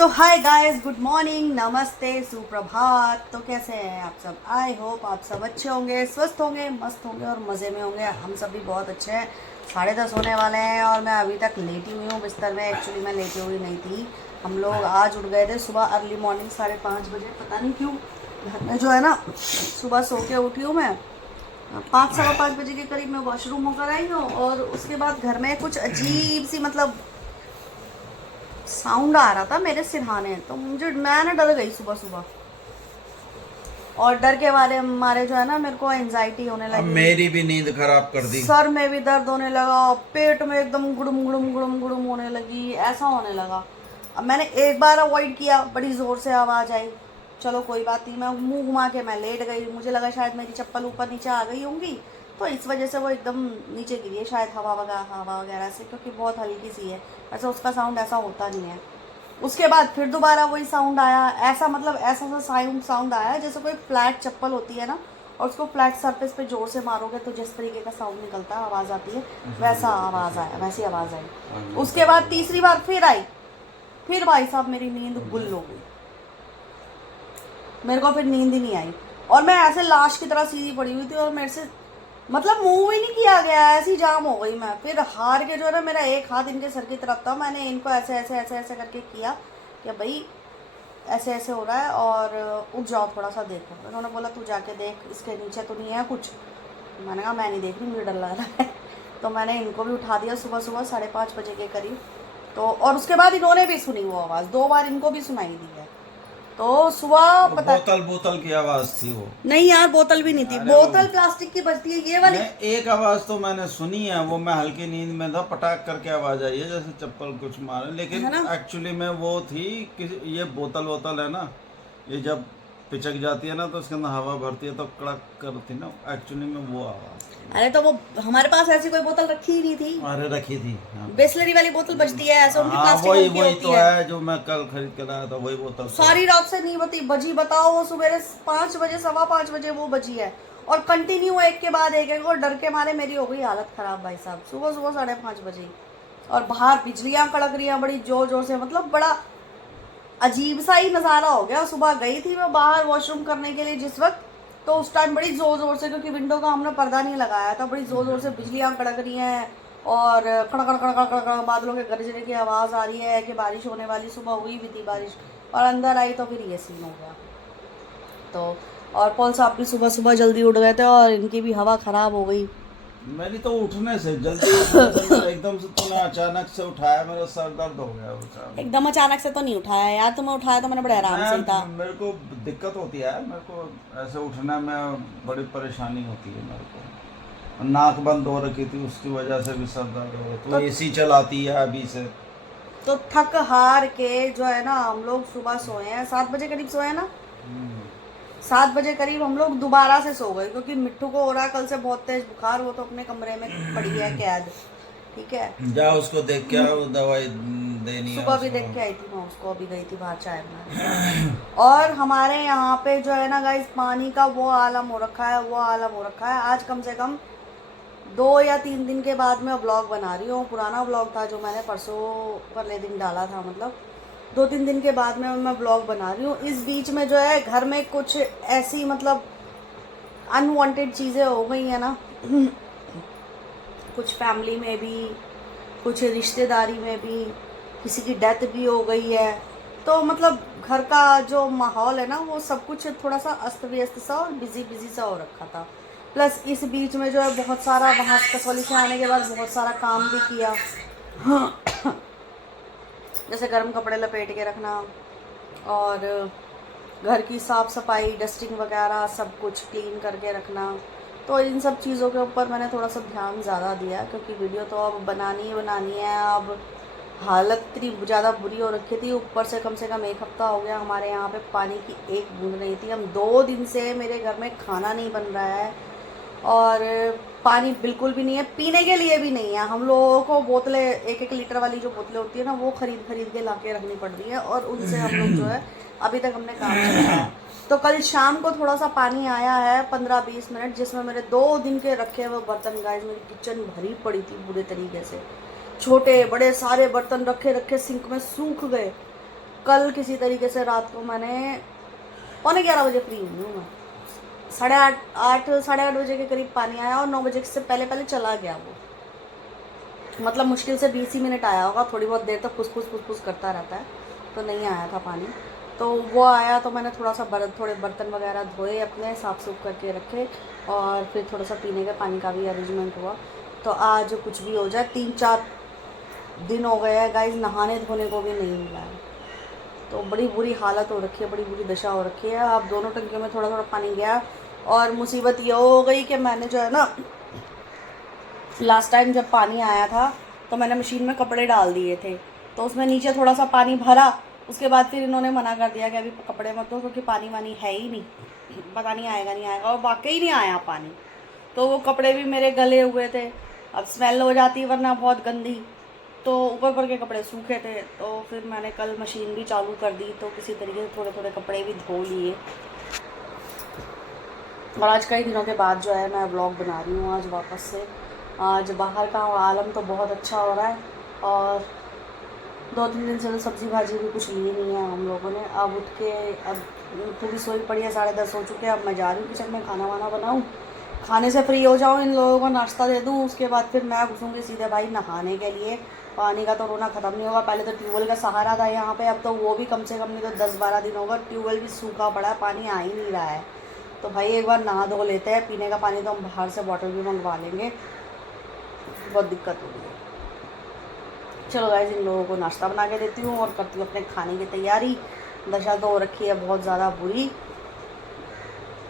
तो hi guys, good morning, नमस्ते, सुप्रभात। तो कैसे हैं आप सब? आई होप आप सब अच्छे होंगे, स्वस्थ होंगे, मस्त होंगे और मज़े में होंगे। हम सब भी बहुत अच्छे हैं। 10:30 होने वाले हैं और मैं अभी तक लेटी हुई हूँ बिस्तर में। एक्चुअली मैं लेटी हुई नहीं थी। हम लोग आज उठ गए थे सुबह अर्ली मॉर्निंग 5:30 बजे। पता नहीं क्यों घर में जो है ना, सुबह सो के उठी हूँ मैं 5 सवा 5 बजे के करीब। मैं वॉशरूम होकर आई हूँ और उसके बाद घर में कुछ अजीब सी मतलब साउंड आ रहा था मेरे सिरहाने। तो मैं ना डर गई सुबह सुबह, और डर के बारे मारे जो है ना मेरे को एंजाइटी होने अब लगी। मेरी भी नींद खराब कर दी। सर में भी दर्द होने लगा, पेट में एकदम गुड़ुम गुड़ुम गुड़ुम गुड़ुम होने लगी, ऐसा होने लगा। अब मैंने एक बार अवॉइड किया, बड़ी ज़ोर से आवाज़ आई, चलो कोई बात नहीं, मैं मुंह घुमा के मैं लेट गई। मुझे लगा शायद मेरी चप्पल ऊपर नीचे आ गई होंगी, तो इस वजह से वो एकदम नीचे गिरी है शायद हवा वगैरह से, क्योंकि बहुत हल्की सी है। वैसे उसका साउंड ऐसा होता नहीं है। उसके बाद फिर दोबारा वही साउंड आया, ऐसा मतलब ऐसा सा साउंड आया जैसे कोई फ्लैट चप्पल होती है ना, और उसको फ्लैट सरफेस पे जोर से मारोगे तो जिस तरीके का साउंड निकलता है, आवाज़ आती है, वैसा आवाज़ आया, वैसी आवाज़ आई। उसके बाद तीसरी बार फिर आई, फिर भाई साहब मेरी नींद गुल हो गई। मेरे को फिर नींद ही नहीं आई और मैं ऐसे लाश की तरह सीधी पड़ी हुई थी और मेरे से मतलब मूव ही नहीं किया गया, ऐसी जाम हो गई मैं। फिर हार के जो है ना, मेरा एक हाथ इनके सर की तरफ था, मैंने इनको ऐसे ऐसे ऐसे ऐसे करके किया कि भाई ऐसे ऐसे हो रहा है और उठ जाओ थोड़ा सा देखो। उन्होंने बोला तू जाके देख, इसके नीचे तो नहीं है कुछ। मैंने कहा मैं नहीं देख रही, मुझे डर लग रहा है। तो मैंने इनको भी उठा दिया सुबह सुबह 5:30 बजे के करीब। तो और उसके बाद इन्होंने भी सुनी वो आवाज़, 2 बार इनको भी सुनाई दी है। तो सुबह वो पता बोतल बोतल की आवाज थी वो। नहीं यार, बोतल भी नहीं थी, अरे बोतल प्लास्टिक की बजती है ये वाली। नहीं, एक आवाज तो मैंने सुनी है, वो मैं हल्की नींद में था, पटाख करके आवाज आई है जैसे चप्पल कुछ मारे, लेकिन है ना? एक्चुअली में वो थी कि ये बोतल वोतल है ना, ये जब पिचक जाती है ना तो उसके अंदर हवा भरती है तो कड़क करती ना, एक्चुअली में वो आवाज थी। अरे तो वो हमारे पास ऐसी कोई बोतल रखी ही नहीं थी। अरे रखी थी, हाँ। बिस्लरी वाली बोतल बजती है, ऐसे उनकी हाँ प्लास्टिक वही हल्की वही होती तो है। है जो मैं कल खरीद के लाया था, वही बोतल तो है। सारी रात से नहीं बती बजी, बताओ। वो सुबह 5 बजे 5:15 वो बजी है और कंटिन्यू एक के बाद एक और डर के मारे मेरी हो गई हालत खराब भाई साहब। सुबह सुबह 5:30 बजे और बाहर बिजलियां कड़क रही हैं बड़ी जोर जोर से, मतलब बड़ा अजीब सा ही नज़ारा हो गया। सुबह गई थी मैं बाहर वॉशरूम करने के लिए जिस वक्त, तो उस टाइम बड़ी ज़ोर ज़ोर से, क्योंकि विंडो का हमने पर्दा नहीं लगाया था, बड़ी ज़ोर ज़ोर से बिजलियाँ कड़क रही हैं और कड़क कड़क कड़क कड़क बादलों के गरजने की आवाज़ आ रही है कि बारिश होने वाली। सुबह हुई भी थी बारिश और अंदर आई तो फिर ये सीन हो गया। तो और पॉल साहब भी सुबह सुबह जल्दी उठ गए थे और इनकी भी हवा ख़राब हो गई। मेरी तो उठने से जल्दी उठने से मेरा एकदम से तूने अचानक से उठाया, मेरा सर दर्द हो गया बेचारा। एकदम अचानक से तो नहीं उठाया यार, तुम्हें उठाया तो मैंने बड़े आराम से ही था। मेरे को दिक्कत होती है, मेरे को ऐसे उठने में बड़ी परेशानी होती है मेरे को। नाक बंद हो रखी थी, उसकी वजह से भी सर दर्द हो रहा। तो एसी चलाती है अभी से। तो थक हार के जो है ना, हम लोग सुबह सोए हैं 7 बजे करीब सोए हैं ना। 7 बजे करीब हम लोग दोबारा से सो गए, क्योंकि मिट्टू को हो रहा है कल से बहुत तेज बुखार। वो तो अपने कमरे में पड़ी है कैद, ठीक है। जा उसको देख के आओ, दवाई देनी है सुबह भी उसको। देख के आई थी मैं उसको, अभी गई थी बाहर चाय बनाने। और हमारे यहाँ पे जो है ना गाइस, पानी का वो आलम हो रखा है, वो आलम हो रखा है। आज कम से कम 2 या 3 दिन के बाद मैं व्लॉग बना रही हूँ। पुराना व्लॉग था जो मैंने परसों परले दिन डाला था, मतलब 2-3 दिन के बाद में मैं व्लॉग बना रही हूँ। इस बीच में जो है घर में कुछ ऐसी मतलब अनवांटेड चीज़ें हो गई हैं ना, कुछ फैमिली में भी, कुछ रिश्तेदारी में भी, किसी की डेथ भी हो गई है। तो मतलब घर का जो माहौल है ना, वो सब कुछ थोड़ा सा अस्त व्यस्त सा और बिजी बिजी सा हो रखा था। प्लस इस बीच में जो है बहुत सारा, वहाँ कसौली से आने के बाद बहुत सारा काम भी किया। जैसे गर्म कपड़े लपेट के रखना और घर की साफ़ सफाई, डस्टिंग वगैरह सब कुछ क्लीन करके रखना। तो इन सब चीज़ों के ऊपर मैंने थोड़ा सा ध्यान ज़्यादा दिया, क्योंकि वीडियो तो अब बनानी ही बनानी है। अब हालत इतनी ज़्यादा बुरी हो रखी थी, ऊपर से कम 1 हफ्ता हो गया हमारे यहाँ पे पानी की एक बूंद नहीं थी। हम 2 दिन से मेरे घर में खाना नहीं बन रहा है और पानी बिल्कुल भी नहीं है, पीने के लिए भी नहीं है। हम लोगों को बोतलें 1-1 लीटर वाली जो बोतलें होती है ना, वो खरीद के ला के रखनी पड़ रही है और उनसे हम लोग जो है अभी तक हमने काम चलाया। तो कल शाम को थोड़ा सा पानी आया है 15-20 मिनट, जिसमें मेरे 2 दिन के रखे हुए बर्तन, गाइस मेरी किचन भरी पड़ी थी बुरे तरीके से। छोटे बड़े सारे बर्तन रखे रखे सिंक में सूख गए। कल किसी तरीके से रात को मैंने 11:15 बजे फ्री हुई हूँ मैं। 8:30 बजे के करीब पानी आया और 9 बजे से पहले पहले चला गया वो। मतलब मुश्किल से 20 ही मिनट आया होगा, थोड़ी बहुत देर तक फुस करता रहता है, तो नहीं आया था पानी। तो वो आया तो मैंने थोड़ा सा थोड़े बर्तन वगैरह धोए, अपने साफ़ सूफ करके रखे, और फिर थोड़ा सा पीने के पानी का भी अरेंजमेंट हुआ। तो आज कुछ भी हो जाए, 3-4 दिन हो गए हैं गाइस, नहाने धोने को भी नहीं मिला है। तो बड़ी बुरी हालत हो रखी है, बड़ी बुरी दशा हो रखी है। अब दोनों टंकियों में थोड़ा थोड़ा पानी गया, और मुसीबत ये हो गई कि मैंने जो है ना, लास्ट टाइम जब पानी आया था तो मैंने मशीन में कपड़े डाल दिए थे, तो उसमें नीचे थोड़ा सा पानी भरा। उसके बाद फिर इन्होंने मना कर दिया कि अभी कपड़े मत धो, क्योंकि पानी वानी है ही नहीं, पता नहीं आएगा, और वाकई नहीं आया पानी। तो वो कपड़े भी मेरे गले हुए थे, अब स्मेल हो जाती वरना बहुत गंदी, तो ऊपर के कपड़े सूखे थे। तो फिर मैंने कल मशीन भी चालू कर दी, तो किसी तरीके से थोड़े थोड़े कपड़े भी धो लिए। और आज कई दिनों के बाद जो है मैं व्लॉग बना रही हूँ आज वापस से। आज बाहर का आलम तो बहुत अच्छा हो रहा है, और 2-3 दिन से तो सब्ज़ी भाजी भी कुछ ली नहीं है हम लोगों ने। अब उठ के, अब थोड़ी सोई पड़ी है, 10:30 हो चुके हैं। अब मैं जा रही हूँ किचन में, खाना वाना बनाऊँ, खाने से फ्री हो जाऊँ, इन लोगों को नाश्ता दे दूँ, उसके बाद फिर मैं घुसूँगी सीधे भाई नहाने के लिए। पानी का तो रोना ख़त्म नहीं होगा। पहले तो ट्यूबवेल का सहारा था यहाँ पे, अब तो वो भी कम से कम नहीं तो 10-12 दिन होगा, ट्यूबवेल भी सूखा पड़ा है, पानी आ ही नहीं रहा है। तो भाई एक बार नहा धो लेते हैं। पीने का पानी तो हम बाहर से बॉटल भी मंगवा लेंगे, बहुत दिक्कत हो रही है। चलो गाइस, इन लोगों को नाश्ता बना के देती हूँ और करती हूँ अपने खाने की तैयारी। दशा तो हो रखी है बहुत ज़्यादा बुरी।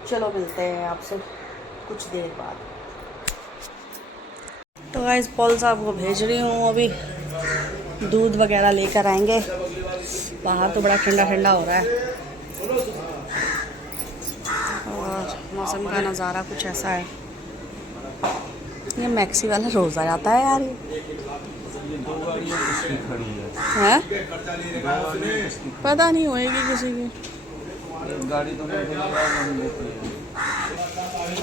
चलो मिलते हैं आपसे कुछ देर बाद। तो गाइस, पॉल साहब को भेज रही हूँ, अभी दूध वगैरह लेकर आएंगे। बाहर तो बड़ा ठंडा ठंडा हो रहा है, और मौसम का नज़ारा कुछ ऐसा है। ये मैक्सी वाला रोज़ आ जाता है यार, है पता नहीं होएगी किसी की गाड़ी तो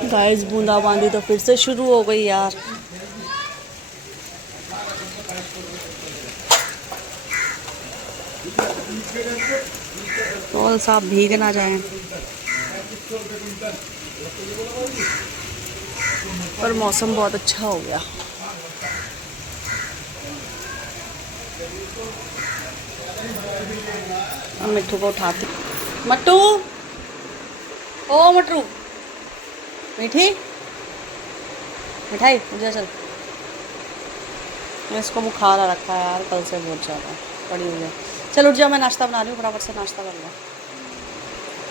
गाइस। बूंदाबांदी तो फिर से शुरू हो गई यार। पॉल साहब भीग ना जाएं, पर मौसम बहुत अच्छा हो गया। मिट्टू को उठाती, मट्टू, ओ मट्टू, मीठी मिठाई मुझे चल। इसको बुखार आ रखा है यार, कल से बहुत ज़्यादा पड़ी हुई है। चल उठ जा, मैं नाश्ता बना रही हूँ, फटाफट से नाश्ता कर लो।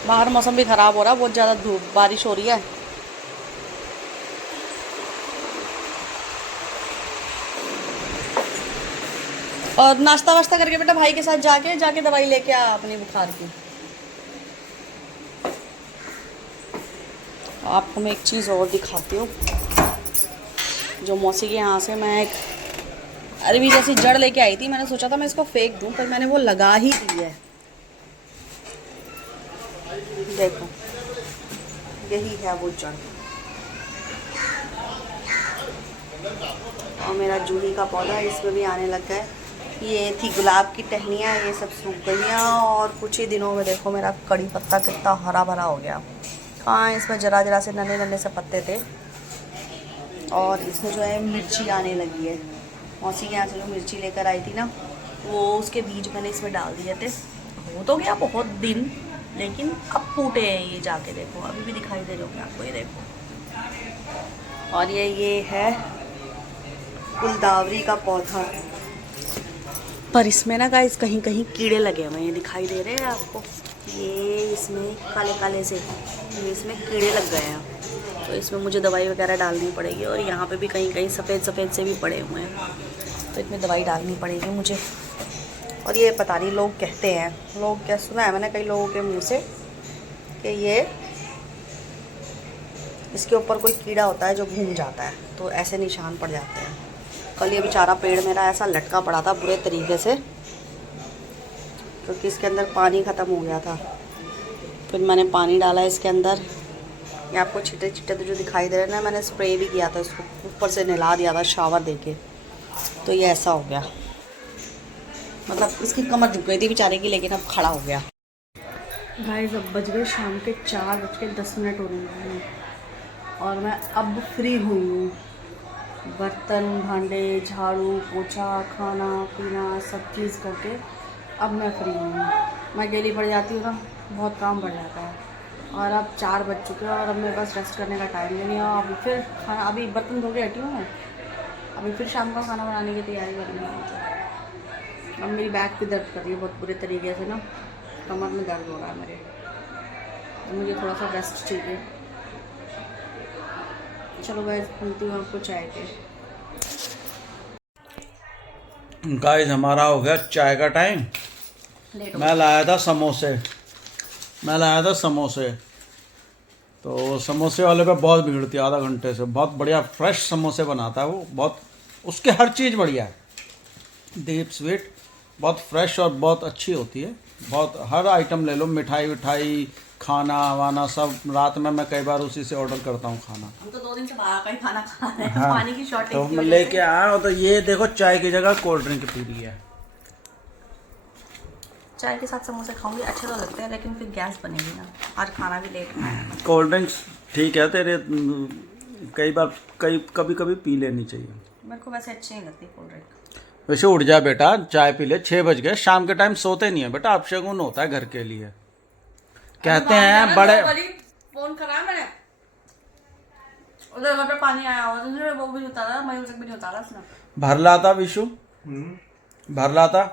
बाहर मौसम भी ख़राब हो रहा है, बहुत ज़्यादा धूप, बारिश हो रही है। और नाश्ता वाश्ता करके बेटा भाई के साथ जाके दवाई लेके आ अपनी बुखार की। आपको मैं एक चीज़ और दिखाती हूँ, जो मौसी के यहाँ से मैं एक अरबी जैसी जड़ लेके आई थी। मैंने सोचा था मैं इसको फेंक दूँ, पर मैंने वो लगा ही दी है। देखो, यही है वो जड़। और मेरा जूही का पौधा इसमें भी आने लग गया है। ये थी गुलाब की टहनियाँ, ये सब सूख गई हैं, और कुछ ही दिनों में देखो मेरा कड़ी पत्ता कितना हरा भरा हो गया। कहाँ इसमें जरा जरा से नन्हे नन्हे से पत्ते थे, और इसमें जो है मिर्ची आने लगी है। मौसी के यहाँ से जो मिर्ची लेकर आई थी ना, वो उसके बीज मैंने इसमें डाल दिए थे। हो तो गया बहुत दिन, लेकिन अब फूटे हैं ये, जाके देखो अभी भी दिखाई दे रहे होंगे आपको, ये देखो। और ये है गुलदावरी का पौधा, पर इसमें ना गाइस कहीं कहीं कीड़े लगे हुए हैं, दिखाई दे रहे हैं आपको। ये इसमें काले काले से ये इसमें कीड़े लग गए हैं, तो इसमें मुझे दवाई वगैरह डालनी पड़ेगी। और यहाँ पे भी कहीं कहीं सफ़ेद सफ़ेद से भी पड़े हुए हैं, तो इसमें दवाई डालनी पड़ेगी मुझे। और ये पता नहीं, लोग कहते हैं, लोग क्या सुना है मैंने कई लोगों के मुँह से, कि ये इसके ऊपर कोई कीड़ा होता है जो घूम जाता है, तो ऐसे निशान पड़ जाते हैं। कल ये बेचारा पेड़ मेरा ऐसा लटका पड़ा था बुरे तरीके से, क्योंकि इसके अंदर पानी ख़त्म हो गया था। फिर मैंने पानी डाला इसके अंदर, ये आपको छिटे छिटे तो जो दिखाई दे रहे हैं ना, मैंने स्प्रे भी किया था, इसको ऊपर से नहला दिया था शावर देके, तो ये ऐसा हो गया। मतलब इसकी कमर झुक गई थी बेचारे की, लेकिन अब खड़ा हो गया। गाइस अब बज गए शाम के 4:10 हो रहे हैं और मैं अब फ्री हुई हूँ। बर्तन भांडे झाड़ू पोछा खाना पीना सब चीज़ करके अब मैं फ्री हूँ। मैं अकेली पड़ जाती हूँ ना, बहुत काम बढ़ जाता है। और अब 4 बज चुके हैं और अब मेरे पास रेस्ट करने का टाइम भी नहीं है। अभी फिर खाना, अभी बर्तन धो के हटी हूँ मैं, अभी फिर शाम का खाना बनाने की तैयारी करनी है। अब मेरी बैक भी दर्द कर रही है बहुत बुरे तरीके से ना, कमर में दर्द हो रहा है मेरे, तो मुझे थोड़ा सा रेस्ट चाहिए। चलो गाइस मिलती हूँ आपको चाय के। गाइस हमारा हो गया चाय का टाइम। मैं लाया था समोसे, तो समोसे वाले पे बहुत भीड़ थी आधा घंटे से। बहुत बढ़िया फ्रेश समोसे बनाता है वो, बहुत उसके हर चीज़ बढ़िया है। दीप स्वीट बहुत फ्रेश और बहुत अच्छी होती है। बहुत हर आइटम ले लो, मिठाई विठाई खाना वाना सब। रात में मैं कई बार उसी से ऑर्डर करता हूँ खाना। हम तो 2 दिन से बाहर का ही खाना खा रहे हैं। हाँ, पानी की शॉर्टेज तो की मैं वजह लेके से। आया तो ये देखो चाय की जगह कोल्ड ड्रिंक पी रही है। चाय के साथ समोसे खाऊंगी, अच्छे तो लगते हैं लेकिन फिर गैस बनेगी ना, आज खाना भी लेट खाया है। कोल्ड ड्रिंक्स ठीक है तेरे, कई बार कभी कभी पी लेनी चाहिए। मेरे को वैसे अच्छी नहीं लगती कोल्ड ड्रिंक। वैसे उठ जा बेटा, चाय पी ले। 6 बज गए, शाम के टाइम सोते नहीं है बेटा, अपशगुन होता है घर के लिए। कहते हैं बड़े। फोन करा मैंने, उधर घर पे पानी आया हुआ था, वो भी नहीं उतारा, मैं भी नहीं उतारा उसने। भर लाता विशु, भर लाता।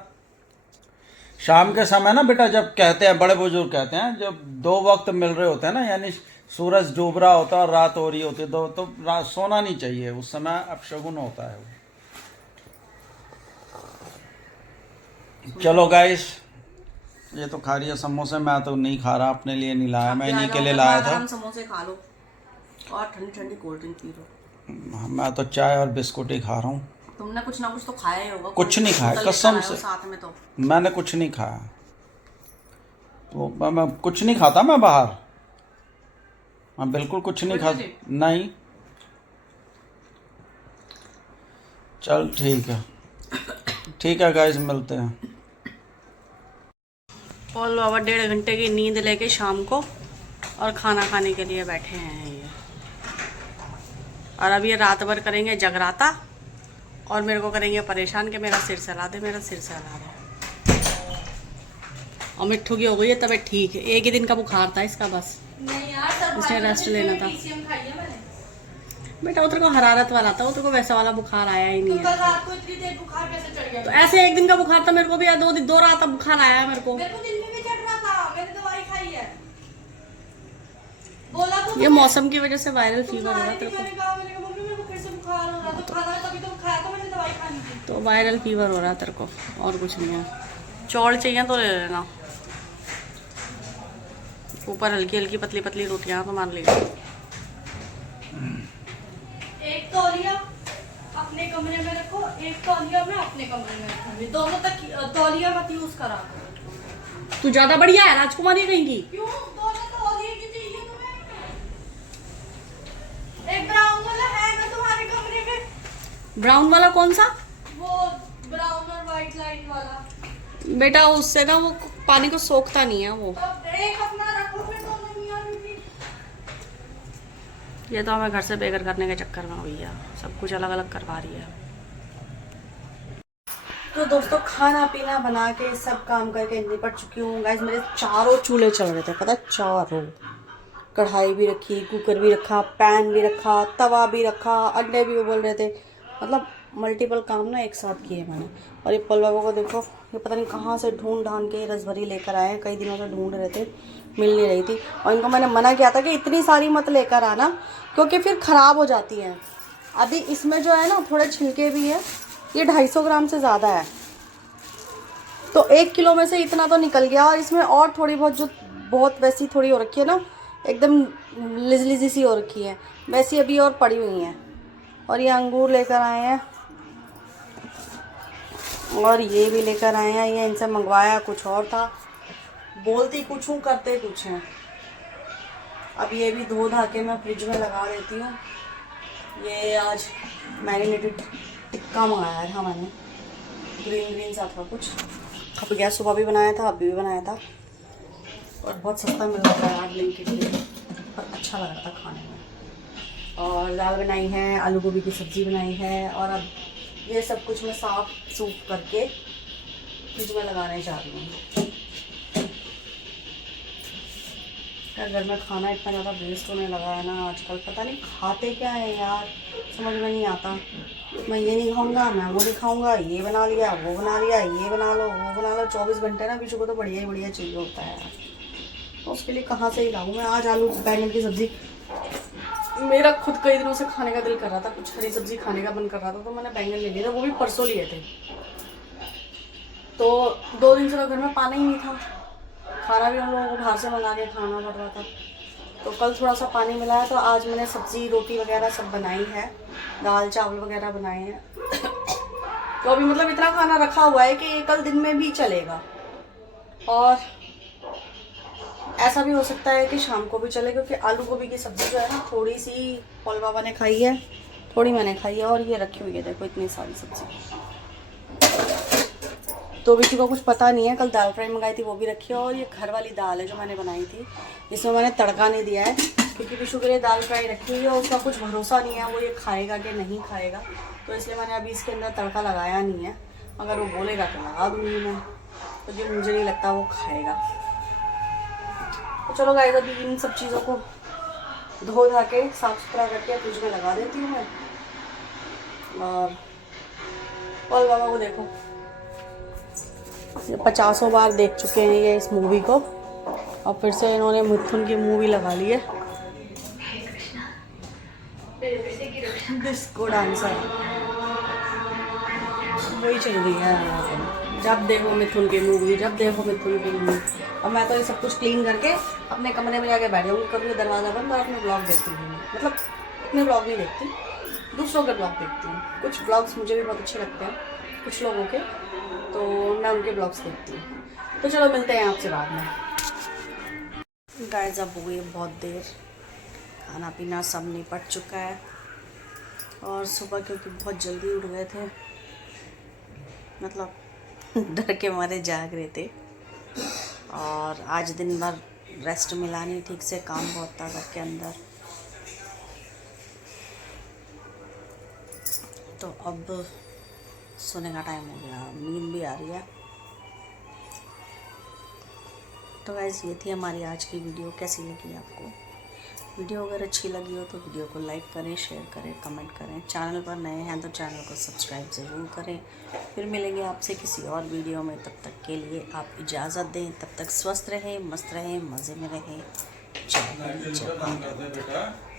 शाम के समय ना बेटा, जब कहते हैं बड़े बुजुर्ग कहते हैं, जब 2 वक्त मिल रहे होते हैं ना, यानी सूरज डूब रहा होता है और रात हो रही होती है, तो सोना नहीं चाहिए उस समय, अपशगुन होता है वो। चलो गाइस, ये तो खा रही है समोसे, मैं तो नहीं खा रहा, अपने लिए नहीं लाया, मैं इन्हीं के लिए लाया था। हम समोसे खा लो और ठंडी ठंडी कोल्ड ड्रिंक पी लो। मैं तो चाय और बिस्कुट ही खा रहा हूँ। तुमने कुछ ना कुछ तो खाया ही होगा। कुछ नहीं खाया कसम से, साथ में तो मैंने कुछ नहीं खाया। तो मैं कुछ नहीं खाता, मैं बाहर, मैं बिल्कुल कुछ नहीं खाता। नहीं, चल ठीक है गाइस, मिलते हैं। और बाबा 1.5 घंटे की नींद लेके शाम को और खाना खाने के लिए बैठे हैं ये। और अब ये रात भर करेंगे जगराता और मेरे को करेंगे परेशान कि मेरा सिर सहला दे, मेरा सिर सहला दे। और मिट्ठू की हो गई है तबीयत ठीक है, 1 ही दिन का बुखार था इसका बस, इसने रेस्ट लेना था। बेटा उधर को हरारत वाला था, उधर को वैसा वाला बुखार आया ही नहीं है। कल रात को इतनी देर बुखार कैसे चढ़ गया? तो ऐसे 1 दिन का बुखार था मेरे को भी, 2 रात का बुखार आया है मेरे को। मेरे को दिन में भी चढ़ रहा था, मैंने दवाई खाई है। बोला तो ये मौसम की वजह से वायरल फीवर हो रहा है तेरे को। मम्मी मेरे को फिर से बुखार हो रहा था, तो खाना तभी तो खाया तो मैंने दवाई खानी थी। तो वायरल फीवर हो रहा है तेरे को, और कुछ नहीं है। चौड़ चाहिए तो ले लेना, ऊपर हल्की हल्की पतली पतली रोटियां तो मान लीजिए। एक तौलिया अपने कमरे में रखो, एक तौलिया मैं अपने कमरे में रखूंगी, दोनों तक तौलिया मत यूज करा करो। तू ज्यादा बढ़िया है राजकुमारी कहीं की। क्यों? दोनों तौलिए की चाहिए तुम्हें? एक ब्राउन वाला है ना तुम्हारे कमरे में? ब्राउन वाला कौन सा? वो ब्राउन और व्हाइट लाइन वाला। बेटा उससे ना वो पानी को सोखता नहीं है वो। तो एक अपना रखो, फिर दोनों मियां बीवी। ये तो हमें घर से बेघर करने के चक्कर में हुई है, सब कुछ अलग अलग करवा रही है। तो दोस्तों खाना पीना बना के सब काम करके निपट चुकी हूँ गाइस। मेरे 4 चूल्हे चल रहे थे, पता है, 4। कढ़ाई भी रखी, कुकर भी रखा, पैन भी रखा, तवा भी रखा, अंडे भी उबल रहे थे, मतलब मल्टीपल काम ना एक साथ किए मैंने। और ये पल बाबू को देखो, ये पता नहीं कहाँ से ढूंढ ढांड के रसभरी लेकर आए हैं, कई दिनों से ढूंढ रहे थे, मिल नहीं रही थी। और इनको मैंने मना किया था कि इतनी सारी मत लेकर आना, क्योंकि फिर ख़राब हो जाती हैं। अभी इसमें जो है ना थोड़े छिलके भी हैं, ये 250 ग्राम से ज़्यादा है, तो 1 किलो में से इतना तो निकल गया। और इसमें और थोड़ी बहुत जो बहुत वैसी थोड़ी हो रखी है ना, एकदम लिजी सी हो रखी है, वैसी अभी और पड़ी हुई हैं। और ये अंगूर लेकर आए हैं, और ये भी लेकर आए हैं, ये इनसे मंगवाया कुछ और था, बोलती कुछ हूँ करते कुछ हैं। अब ये भी धो धा के मैं फ्रिज में लगा देती हूँ। ये आज मैरिनेटेड टिक्का मंगाया था मैंने, ग्रीन सा था कुछ, खप गया। सुबह भी बनाया था, अभी भी बनाया था, और बहुत सस्ता मिल रहा था यार ब्लिंकिट के, पर अच्छा लग रहा था खाने में। और दाल बनाई है, आलू गोभी की सब्ज़ी बनाई है, और अब ये सब कुछ मैं साफ सूफ करके फ्रिज में लगाने जा रही हूँ। यार घर में खाना इतना ज़्यादा वेस्ट होने लगा है ना आजकल, पता नहीं खाते क्या है यार, समझ में नहीं आता। मैं ये नहीं खाऊंगा, मैं वो नहीं खाऊंगा, ये बना लिया, वो बना लिया, ये बना लो, वो बना लो। 24 घंटे ना बीचू को तो बढ़िया ही बढ़िया चाहिए होता है यार, तो उसके लिए कहाँ से ही लाऊं मैं। आज आलू बैंगन की सब्ज़ी, मेरा खुद कई दिनों से खाने का दिल कर रहा था, कुछ हरी सब्ज़ी खाने का मन कर रहा था, तो मैंने बैंगन ले लिया था, वो भी परसों लिए थे। तो 2 दिन से तो घर में पानी ही नहीं था, खाना भी हम लोगों को बाहर से मंगा के खाना पड़ रहा था। तो कल थोड़ा सा पानी मिला है, तो आज मैंने सब्ज़ी रोटी वगैरह सब बनाई है, दाल चावल वगैरह बनाए हैं। तो अभी मतलब इतना खाना रखा हुआ है कि ये कल दिन में भी चलेगा, और ऐसा भी हो सकता है कि शाम को भी चले, क्योंकि आलू गोभी की सब्ज़ी जो है ना, थोड़ी सी पॉल बाबा ने खाई है, थोड़ी मैंने खाई है, और ये रखी हुई है देखो इतनी सारी सब्ज़ी। तो किसी को कुछ पता नहीं है, कल दाल फ्राई मंगाई थी वो भी रखी है, और ये घर वाली दाल है जो मैंने बनाई थी, इसमें मैंने तड़का नहीं दिया है, क्योंकि विशु के लिए दाल फ्राई रखी हुई है, उसका कुछ भरोसा नहीं है वो ये खाएगा कि नहीं खाएगा, तो इसलिए मैंने अभी इसके अंदर तड़का लगाया नहीं है। अगर वो बोलेगा तो लगा दूँगी मैं, क्योंकि मुझे नहीं लगता वो खाएगा। तो चलो गाइस, अभी इन सब चीज़ों को धो धा के साफ़ सुथरा करके फ्रिज में लगा देती हूँ मैं। और पॉल बाबा को देखो, 50 बार देख चुके हैं ये इस मूवी को, और फिर से इन्होंने मिथुन की मूवी लगा ली है, डिस्को डांसर, वही चल रही है यहाँ पे। जब देखो मिथुन की मूवी, जब देखो मिथुन की मूवी। और मैं तो ये सब कुछ क्लीन करके अपने कमरे में जाके बैठ जाऊँगी, कभी दरवाज़ा बंद, और अपने ब्लॉग देखती हूँ। मतलब अपने ब्लॉग नहीं देखती, दूसरों के ब्लॉग देखती हूँ। कुछ ब्लॉग्स मुझे भी बहुत अच्छे लगते हैं कुछ लोगों के, तो मैं उनके ब्लॉग्स देखती हूँ। तो चलो मिलते हैं आपसे बाद में। गाइस, अब हो गई बहुत देर, खाना पीना सब निपट चुका है, और सुबह क्योंकि बहुत जल्दी उठ गए थे, मतलब डर के मारे जाग रहे थे, और आज दिन भर रेस्ट मिला नहीं ठीक से, काम बहुत था घर के अंदर। तो अब सोने का टाइम हो गया, नींद भी आ रही है। तो गाइस, ये थी हमारी आज की वीडियो। कैसी लगी आपको वीडियो? अगर अच्छी लगी हो तो वीडियो को लाइक करें, शेयर करें, कमेंट करें। चैनल पर नए हैं तो चैनल को सब्सक्राइब ज़रूर करें। फिर मिलेंगे आपसे किसी और वीडियो में, तब तक के लिए आप इजाज़त दें। तब तक स्वस्थ रहें, मस्त रहें, मज़े में रहें। जय हिंद, जय भारत।